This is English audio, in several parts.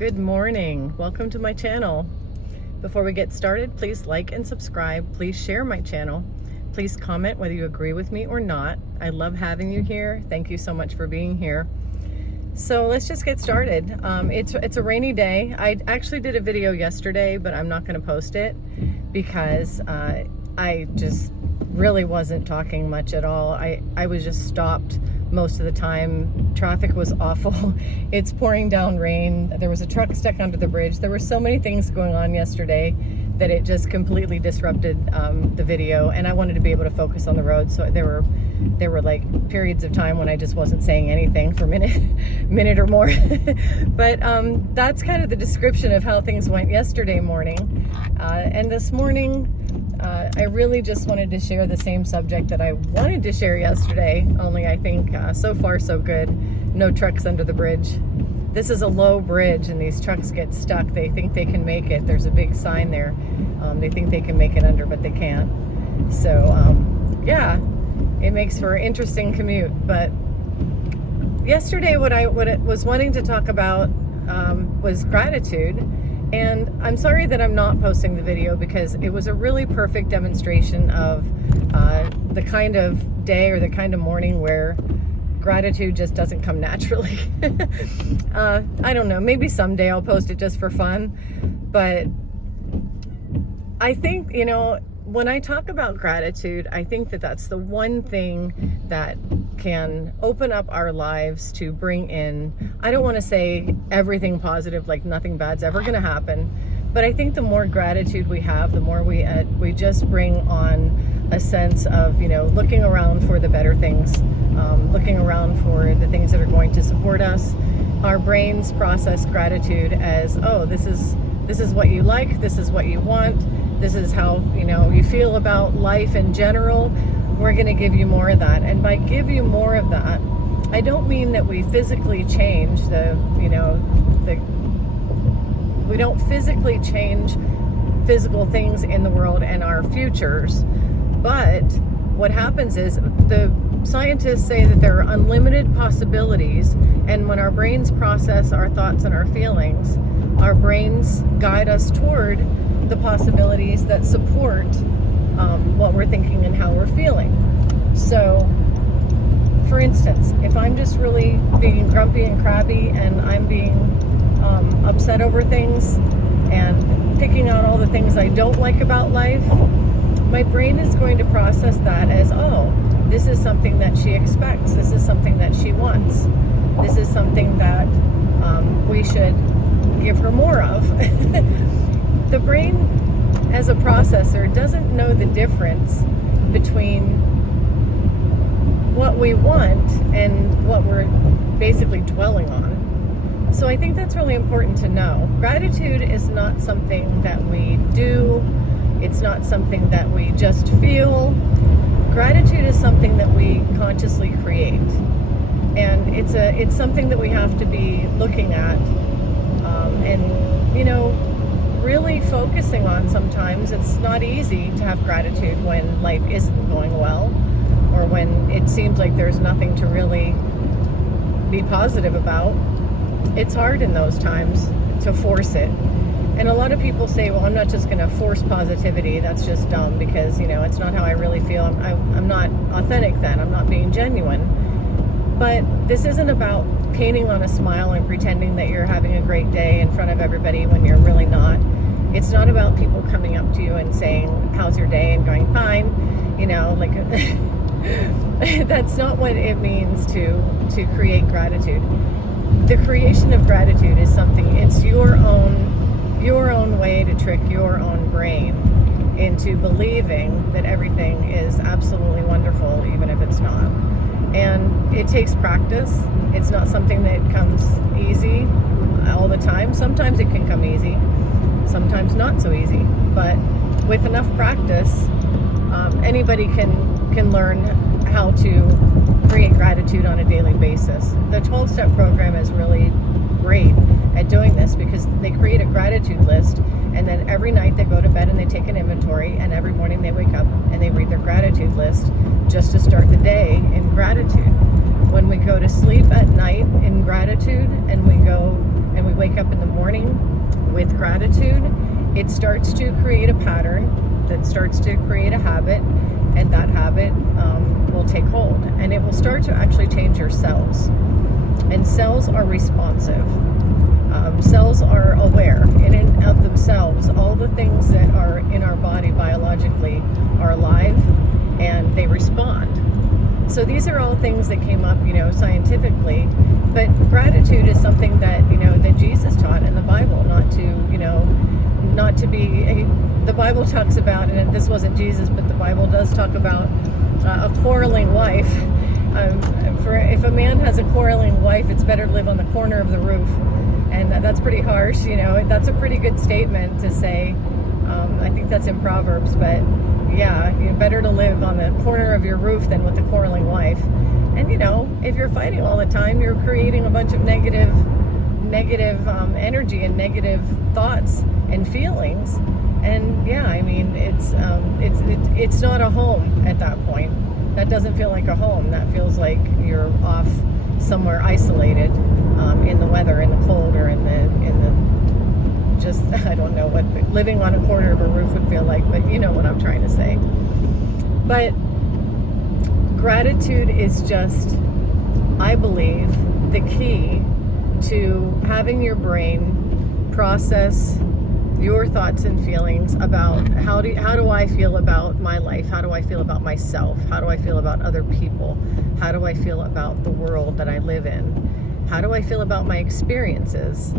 Good morning. Welcome to my channel. Before we get started, please like and subscribe. Please share my channel. Please comment whether you agree with me or not. I love having you here. Thank you so much for being here. So let's just get started. It's a rainy day. I actually did a video yesterday, but I'm not going to post it because I just really wasn't talking much at all. I was just stopped most of the time. Traffic was awful. It's pouring down rain. There was a truck stuck under the bridge. There were so many things going on yesterday that it just completely disrupted the video, and I wanted to be able to focus on the road. So there were like periods of time when I just wasn't saying anything for a minute or more. But that's kind of the description of how things went yesterday morning. And this morning, I really just wanted to share the same subject that I wanted to share yesterday, only I think so far so good. No trucks under the bridge. This is a low bridge and these trucks get stuck. They think they can make it. There's a big sign there. They think they can make it under, but they can't. So yeah, it makes for an interesting commute. But yesterday what I was wanting to talk about was gratitude. And I'm sorry that I'm not posting the video because it was a really perfect demonstration of the kind of day or the kind of morning where gratitude just doesn't come naturally. I don't know, maybe someday I'll post it just for fun. But I think, you know, when I talk about gratitude, I think that that's the one thing that can open up our lives to bring in, I don't want to say everything positive, like nothing bad's ever going to happen, but I think the more gratitude we have, the more we just bring on a sense of, you know, looking around for the better things, looking around for the things that are going to support us. Our brains process gratitude as, oh, this is what you like, this is what you want, this is how, you know, you feel about life in general. We're going to give you more of that. And by give you more of that, I don't mean that we physically change we don't physically change physical things in the world and our futures. But what happens is the scientists say that there are unlimited possibilities. And when our brains process our thoughts and our feelings, our brains guide us toward the possibilities that support what we're thinking and how we're feeling. So, for instance, if I'm just really being grumpy and crabby and I'm being upset over things and picking out all the things I don't like about life, my brain is going to process that as, oh, this is something that she expects. This is something that she wants. This is something that we should give her more of. The brain, as a processor, doesn't know the difference between what we want and what we're basically dwelling on. So I think that's really important to know. Gratitude is not something that we do. It's not something that we just feel. Gratitude is something that we consciously create. And it's something that we have to be looking at and, you know, really focusing on. Sometimes it's not easy to have gratitude when life isn't going well, or when it seems like there's nothing to really be positive about. It's hard in those times to force it. And a lot of people say, well, I'm not just going to force positivity. That's just dumb because, you know, it's not how I really feel. I'm not authentic then. I'm not being genuine. But this isn't about painting on a smile and pretending that you're having a great day in front of everybody when you're really not. It's not about people coming up to you and saying, how's your day? And going, fine. You know, like, that's not what it means to create gratitude. The creation of gratitude is something, it's your own way to trick your own brain into believing that everything is absolutely wonderful, even if it's not. And it takes practice. It's not something that comes easy all the time. Sometimes it can come easy, sometimes not so easy. But with enough practice, anybody can learn how to create gratitude on a daily basis. The 12-step program is really great at doing this because they create a gratitude list, and then every night they go to bed and they take an inventory, and every morning they wake up and they read their gratitude list just to start the day in gratitude. When we go to sleep at night in gratitude, and we wake up in the morning with gratitude, it starts to create a pattern that starts to create a habit, and that habit will take hold, and it will start to actually change your cells. And cells are responsive. Cells are aware in and of themselves. All the things that are in our body biologically are alive, and they respond. So these are all things that came up, scientifically. But gratitude is something that, that Jesus taught in the Bible, not to be the Bible talks about, and this wasn't Jesus, but the Bible does talk about a quarreling wife. If a man has a quarreling wife, it's better to live on the corner of the roof. And that's pretty harsh, that's a pretty good statement to say. I think that's in Proverbs, but yeah, better to live on the corner of your roof than with a quarreling wife. And if you're fighting all the time, you're creating a bunch of negative energy and negative thoughts and feelings. And yeah, I mean, it's not a home at that point. That doesn't feel like a home. That feels like you're off somewhere isolated, in the weather, in the cold, or in the just, I don't know what living on a corner of a roof would feel like, but you know what I'm trying to say. But gratitude is just, I believe, the key to having your brain process your thoughts and feelings about how do I feel about my life? How do I feel about myself? How do I feel about other people? How do I feel about the world that I live in? How do I feel about my experiences?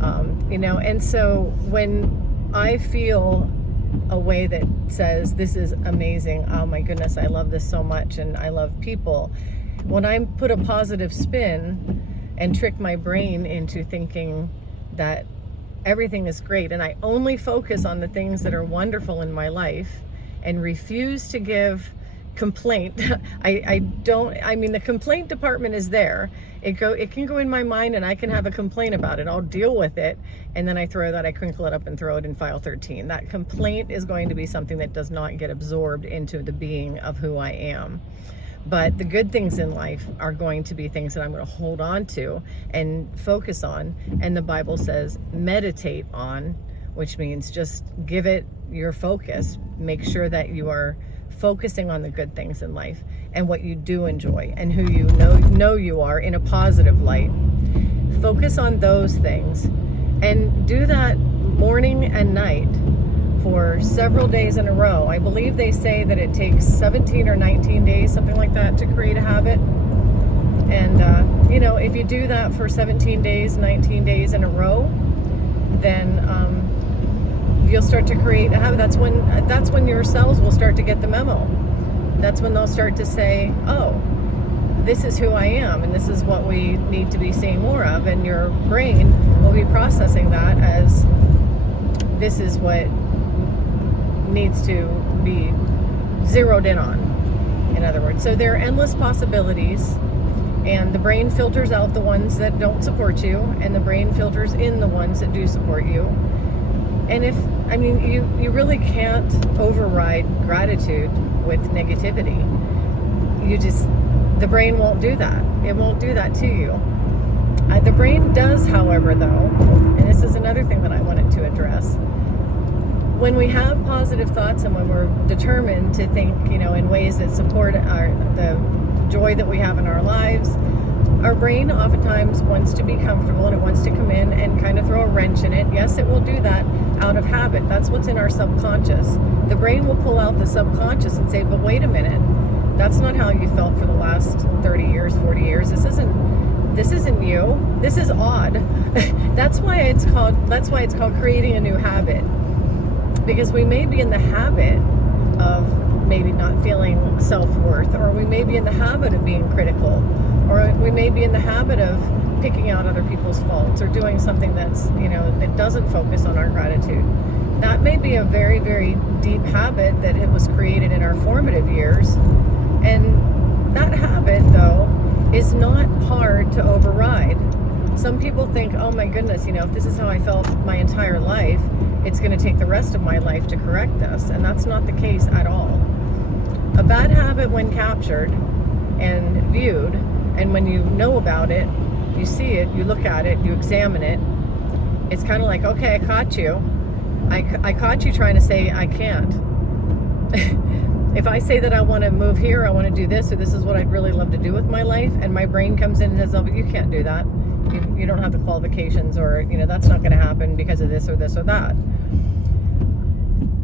And so when I feel a way that says, this is amazing, oh my goodness, I love this so much, and I love people, when I put a positive spin and trick my brain into thinking that everything is great, and I only focus on the things that are wonderful in my life and refuse to give complaint. The complaint department is there. It can go in my mind, and I can have a complaint about it. I'll deal with it, and then I crinkle it up and throw it in file 13. That complaint is going to be something that does not get absorbed into the being of who I am. But the good things in life are going to be things that I'm going to hold on to and focus on. And the Bible says meditate on, which means just give it your focus. Make sure that you are focusing on the good things in life and what you do enjoy and who you know you are in a positive light. Focus on those things and do that morning and night for several days in a row. I believe they say that it takes 17 or 19 days, something like that, to create a habit. And, if you do that for 17 days, 19 days in a row, then you'll start to create a habit. That's when your cells will start to get the memo. That's when they'll start to say, oh, this is who I am, and this is what we need to be seeing more of. And your brain will be processing that as this is what needs to be zeroed in on, in other words. So there are endless possibilities, and the brain filters out the ones that don't support you, and the brain filters in the ones that do support you. And you really can't override gratitude with negativity. The brain won't do that. It won't do that to you. The brain does, however, though, and this is another thing that I wanted to address. When we have positive thoughts and when we're determined to think, in ways that support the joy that we have in our lives, our brain oftentimes wants to be comfortable, and it wants to come in and kind of throw a wrench in it. Yes, it will do that out of habit. That's what's in our subconscious. The brain will pull out the subconscious and say, but wait a minute, that's not how you felt for the last 30 years, 40 years. This isn't you. This is odd. That's why it's called creating a new habit. Because we may be in the habit of maybe not feeling self-worth, or we may be in the habit of being critical, or we may be in the habit of picking out other people's faults, or doing something that's, that doesn't focus on our gratitude. That may be a very, very deep habit that it was created in our formative years. And that habit, though, is not hard to override. Some people think, oh my goodness, if this is how I felt my entire life, it's going to take the rest of my life to correct this. And that's not the case at all. A bad habit, when captured and viewed, and when you know about it, you see it, you look at it, you examine it, it's kind of like, okay, I caught you. I caught you trying to say I can't. If I say that I want to move here, I want to do this, or this is what I'd really love to do with my life, and my brain comes in and says, oh, but you can't do that. You don't have the qualifications, or, that's not going to happen because of this or this or that.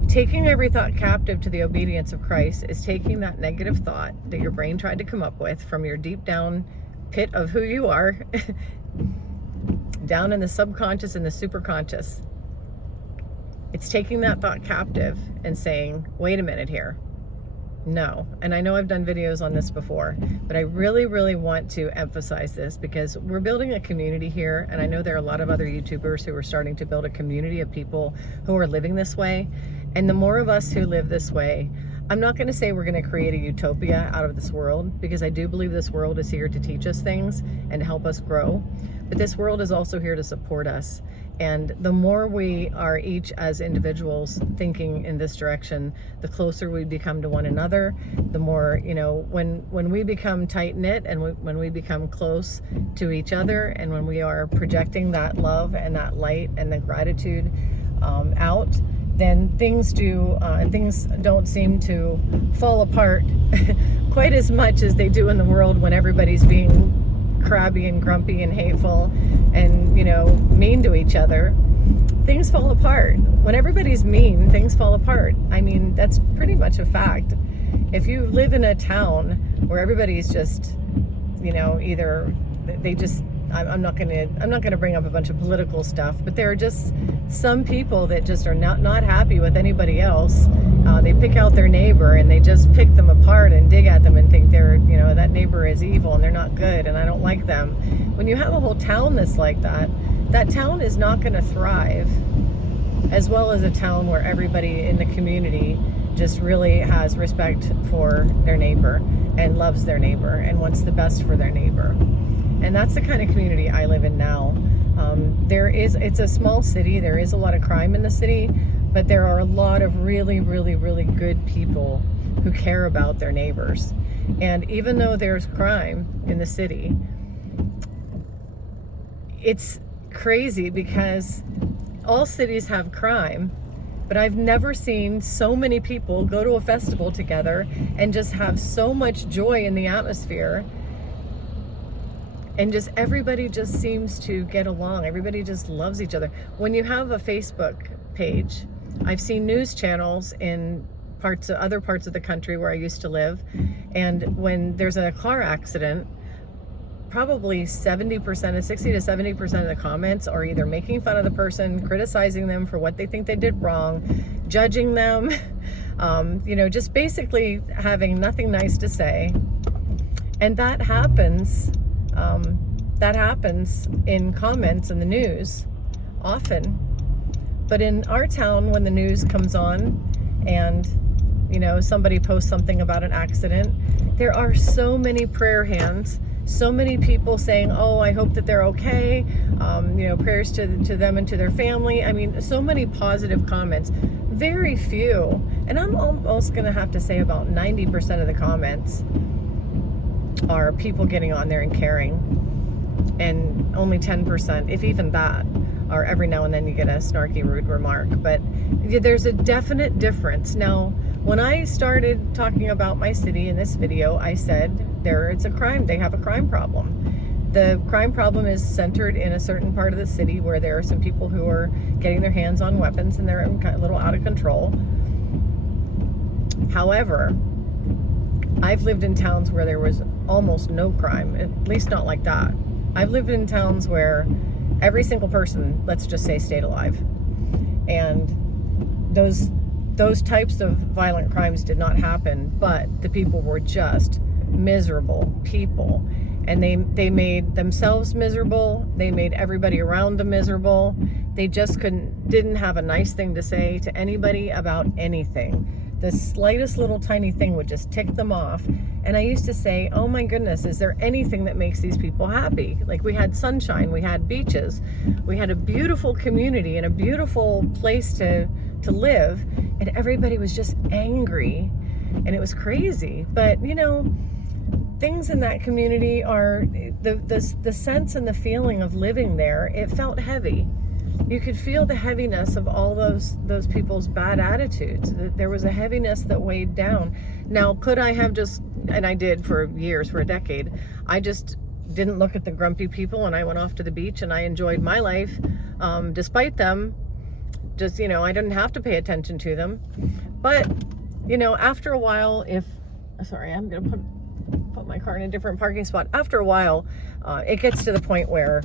Taking every thought captive to the obedience of Christ is taking that negative thought that your brain tried to come up with from your deep down pit of who you are, down in the subconscious and the superconscious. It's taking that thought captive and saying, wait a minute here. No. And I know I've done videos on this before, but I really, really want to emphasize this because we're building a community here. And I know there are a lot of other YouTubers who are starting to build a community of people who are living this way. And the more of us who live this way, I'm not going to say we're going to create a utopia out of this world, because I do believe this world is here to teach us things and to help us grow. But this world is also here to support us. And the more we are each as individuals thinking in this direction, the closer we become to one another, the more, when we become tight-knit and when we become close to each other, and when we are projecting that love and that light and the gratitude out, then things don't seem to fall apart quite as much as they do in the world when everybody's being crabby and grumpy and hateful and mean to each other. Things fall apart. When everybody's mean, things fall apart. I mean, that's pretty much a fact. If you live in a town where everybody's just either they just I'm not gonna bring up a bunch of political stuff, but there are just some people that just are not happy with anybody else. They pick out their neighbor and they just pick them apart and dig at them and think they're, that neighbor is evil and they're not good and I don't like them. When you have a whole town that's like that, that town is not going to thrive as well as a town where everybody in the community just really has respect for their neighbor and loves their neighbor and wants the best for their neighbor. And that's the kind of community I live in now. It's a small city. There is a lot of crime in the city, but there are a lot of really, really, really good people who care about their neighbors. And even though there's crime in the city, it's crazy because all cities have crime, but I've never seen so many people go to a festival together and just have so much joy in the atmosphere. And just everybody just seems to get along. Everybody just loves each other. When you have a Facebook page, I've seen news channels in other parts of the country where I used to live, and when there's a car accident, probably 60 to 70% of the comments are either making fun of the person, criticizing them for what they think they did wrong, judging them, just basically having nothing nice to say. And that happens in comments in the news often. But in our town, when the news comes on and somebody posts something about an accident, there are so many prayer hands, so many people saying, oh, I hope that they're okay, prayers to them and to their family. I mean, so many positive comments. Very few, and I'm almost gonna have to say about 90% of the comments are people getting on there and caring, and only 10%, if even that, are every now and then you get a snarky, rude remark. But there's a definite difference. Now, when I started talking about my city in this video, I said it's a crime. They have a crime problem. The crime problem is centered in a certain part of the city where there are some people who are getting their hands on weapons and they're a little out of control. However, I've lived in towns where there was almost no crime, at least not like that. I've lived in towns where every single person, let's just say, stayed alive. And those types of violent crimes did not happen, but the people were just miserable people. And they made themselves miserable. They made everybody around them miserable. They just didn't have a nice thing to say to anybody about anything. The slightest little tiny thing would just tick them off. And I used to say, oh my goodness, is there anything that makes these people happy? Like, we had sunshine, we had beaches, we had a beautiful community and a beautiful place to live, and everybody was just angry, and it was crazy. But things in that community are the sense and the feeling of living there. It felt heavy. you could feel the heaviness of all those people's bad attitudes. There was a heaviness that weighed down. Now, could I have just, and I did for years, for a decade, I just didn't look at the grumpy people, and I went off to the beach and I enjoyed my life, despite them. Just, I didn't have to pay attention to them. But, after a while, sorry, I'm going to put my car in a different parking spot. After a while, it gets to the point where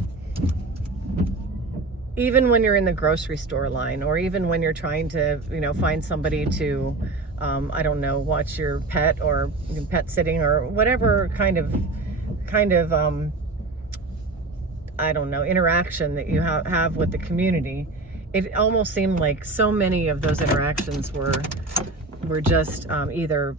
even when you're in the grocery store line, or even when you're trying to, find somebody to, I don't know, watch your pet, or pet sitting, or whatever kind of, I don't know, interaction that you have with the community, it almost seemed like so many of those interactions were just either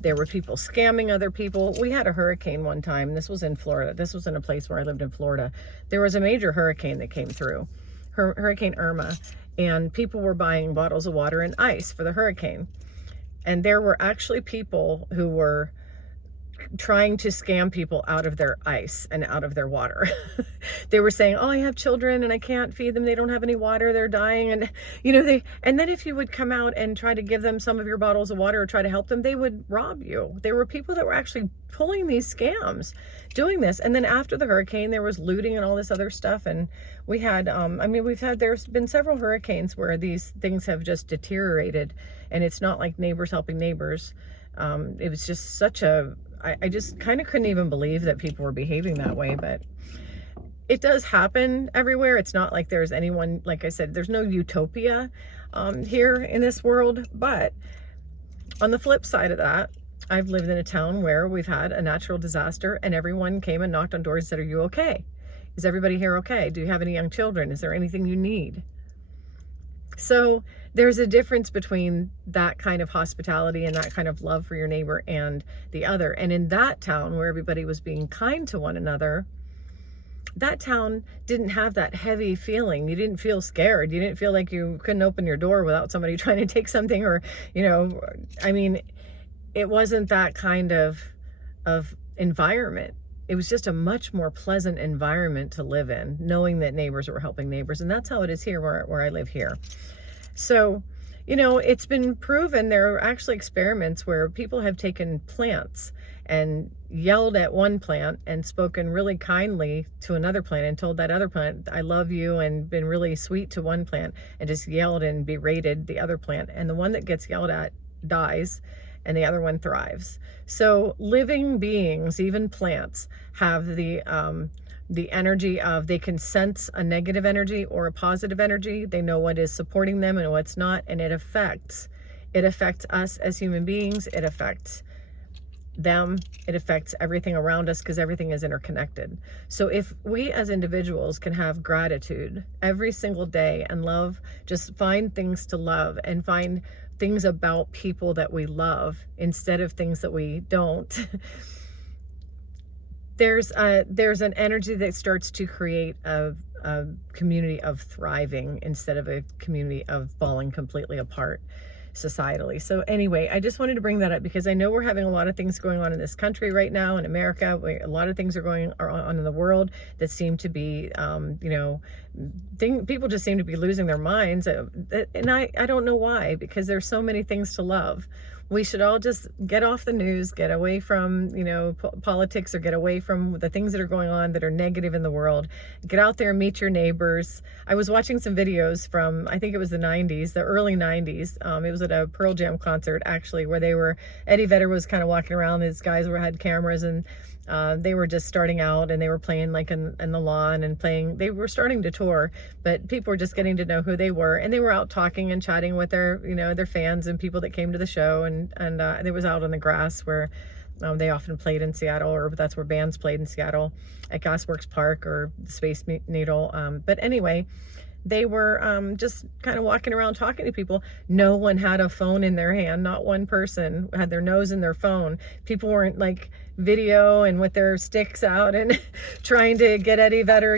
there were people scamming other people. We had a hurricane one time. This was in Florida. This was in a place where I lived in Florida. There was a major hurricane that came through, Hurricane Irma, and people were buying bottles of water and ice for the hurricane. And there were actually people who were trying to scam people out of their ice and out of their water. They were saying, oh, I have children and I can't feed them. They don't have any water. They're dying. And, and then if you would come out and try to give them some of your bottles of water or try to help them, they would rob you. There were people that were actually pulling these scams, doing this. And then after the hurricane, there was looting and all this other stuff. And we had, there's been several hurricanes where these things have just deteriorated, and it's not like neighbors helping neighbors. It was just I just kind of couldn't even believe that people were behaving that way, but it does happen everywhere. It's not like there's anyone, like I said, there's no utopia here in this world. But on the flip side of that, I've lived in a town where we've had a natural disaster, and everyone came and knocked on doors and said, are you okay? Is everybody here okay? Do you have any young children? Is there anything you need? So there's a difference between that kind of hospitality and that kind of love for your neighbor and the other. And in that town where everybody was being kind to one another, that town didn't have that heavy feeling. You didn't feel scared. You didn't feel like you couldn't open your door without somebody trying to take something, or, it wasn't that kind of environment. It was just a much more pleasant environment to live in, knowing that neighbors were helping neighbors. And that's how it is here where I live here. So, it's been proven. There are actually experiments where people have taken plants and yelled at one plant and spoken really kindly to another plant and told that other plant, I love you, and been really sweet to one plant, and just yelled and berated the other plant. And the one that gets yelled at dies, and the other one thrives. So living beings, even plants, have the energy of, they can sense a negative energy or a positive energy. They know what is supporting them and what's not, and it affects us as human beings. It affects them. It affects everything around us, because everything is interconnected. So if we as individuals can have gratitude every single day and love, just find things to love and find things about people that we love instead of things that we don't, there's an energy that starts to create a community of thriving instead of a community of falling completely apart societally. So anyway, I just wanted to bring that up because I know we're having a lot of things going on in this country right now, in America. A lot of things are going on in the world that seem to be, people just seem to be losing their minds. And I don't know why, because there's so many things to love. We should all just get off the news, get away from, politics, or get away from the things that are going on that are negative in the world. Get out there and meet your neighbors. I was watching some videos from, I think it was the early 90s. It was at a Pearl Jam concert, actually, where Eddie Vedder was kind of walking around. These guys had cameras, and they were just starting out, and they were playing like in the lawn and playing. They were starting to tour, but people were just getting to know who they were, and they were out talking and chatting with their fans and people that came to the show, and it was out on the grass where they often played in Seattle, or that's where bands played in Seattle, at Gasworks Park or the Space Needle. But anyway, they were just kind of walking around talking to people. No one had a phone in their hand. Not one person had their nose in their phone. People weren't like video and with their sticks out and trying to get Eddie Vedder,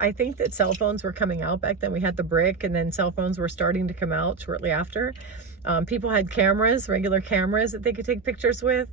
I think that cell phones were coming out back then. We had the brick, and then cell phones were starting to come out shortly after. People had cameras, regular cameras that they could take pictures with.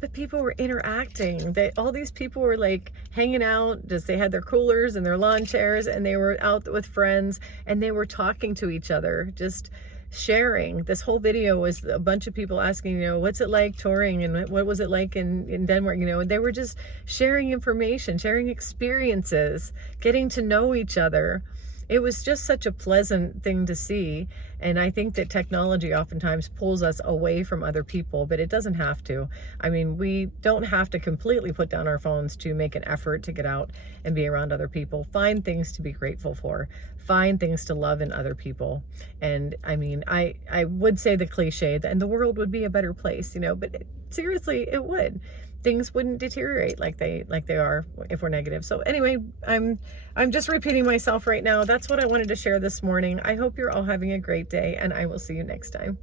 but people were interacting. All these people were like hanging out, just they had their coolers and their lawn chairs, and they were out with friends, and they were talking to each other, just sharing. This whole video was a bunch of people asking, what's it like touring, and what was it like in Denmark, and they were just sharing information, sharing experiences, getting to know each other. It was just such a pleasant thing to see. And I think that technology oftentimes pulls us away from other people, but it doesn't have to. I mean, we don't have to completely put down our phones to make an effort to get out and be around other people. Find things to be grateful for. Find things to love in other people. And I mean, I would say the cliche, and the world would be a better place, but seriously, it would. Things wouldn't deteriorate like they are if we're negative. So anyway, I'm just repeating myself right now. That's what I wanted to share this morning. I hope you're all having a great day, and I will see you next time.